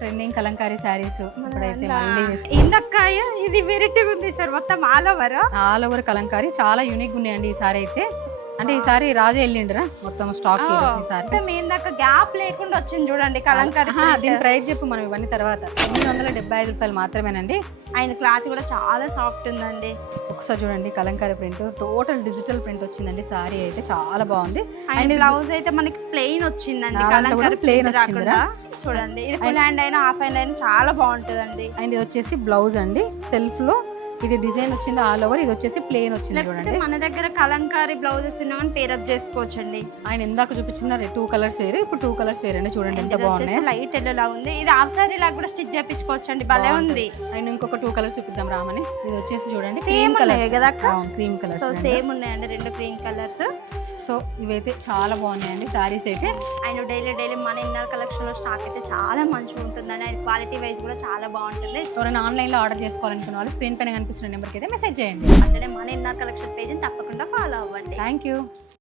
Trending Kalamkari saris ఇప్పుడైతే మళ్ళీ ఇందక్కాయ? ఇది వెరైటీగా ఉంది సార్. మొత్తం all over all over Kalamkari. చాలా యూనిక్ ఉన్నాయండి ఈ సారీ అయితే. అంటే ఈ సారీ రాజు వెళ్ళిండ్రా. మొత్తం స్టాక్ గ్యాప్ లేకుండా వచ్చింది చూడండి కలంకారీ దీని ప్రైస్ చెప్పు మనం ఇవన్నీ తర్వాత. ఎనిమిది వందల డెబ్బై ఐదు రూపాయలు మాత్రమేనండి. ఆయన క్లాత్ కూడా చాలా సాఫ్ట్ ఉందండి. ఒకసారి చూడండి Kalamkari print. Total digital print వచ్చిందండి సారీ అయితే. చాలా బాగుంది. అండ్ బ్లౌజ్ అయితే మనకి ప్లెయిన్ వచ్చిందండి. కలంకారీ ప్లెయిన్ వచ్చిందిరా? చూడండి. ఇది ఫుల్ హ్యాండ్ అయినా హాఫ్ హ్యాండ్ అయినా చాలా బాగుంటుందండి. అండ్ ఇది వచ్చేసి బ్లౌజ్ అండి. సెల్ఫ్లో ఇది డిజైన్ వచ్చింది ఆల్ ఓవర్ ఇది వచ్చేసి ప్లేన్ వచ్చింది చూడండి. మన దగ్గర కలంకారీ బ్లౌజెస్ ఉన్నామని పేరప్ చేసుకోవచ్చండి. ఆయన ఇందాక చూపించిన టూ కలర్స్ వేరు ఇప్పుడు టూ కలర్స్ వేరండి చూడండి ఎంత బాగున్నాయి. లైట్ ఎల్లో లా ఉంది. ఇది హాఫ్ సారీ లాగా కూడా స్టిచ్ చేపించుకోవచ్చండి భలే ఉంది. అండ్ ఇంకొక టూ కలర్స్ చూపిద్దాం రామని. ఇది వచ్చేసి చూడండి క్రీమ్ కలర్ కదా? క్రీమ్ సో కలర్స్ సేమ్ ఉన్నాయండి రెండు క్రీమ్ కలర్స్ సో ఇవైతే చాలా బాగున్నాయండి సారీస్ అయితే. అండ్ డైలీ డైలీ మన ఇన్నర్ కలెక్షన్లో స్టాక్ అయితే చాలా మంచిగా ఉంటుందండి అండ్ క్వాలిటీ వైజ్ కూడా చాలా బాగుంటుంది. ఎవరైనా ఆన్లైన్లో ఆర్డర్ చేసుకోవాలనుకున్న వాళ్ళు స్క్రీన్ పైన కనిపిస్తున్న నెంబర్కి అయితే మెసేజ్ చేయండి. అట్లనే మన ఇన్నర్ కలెక్షన్ పేజ్ తప్పకుండా ఫాలో అవ్వండి. Thank you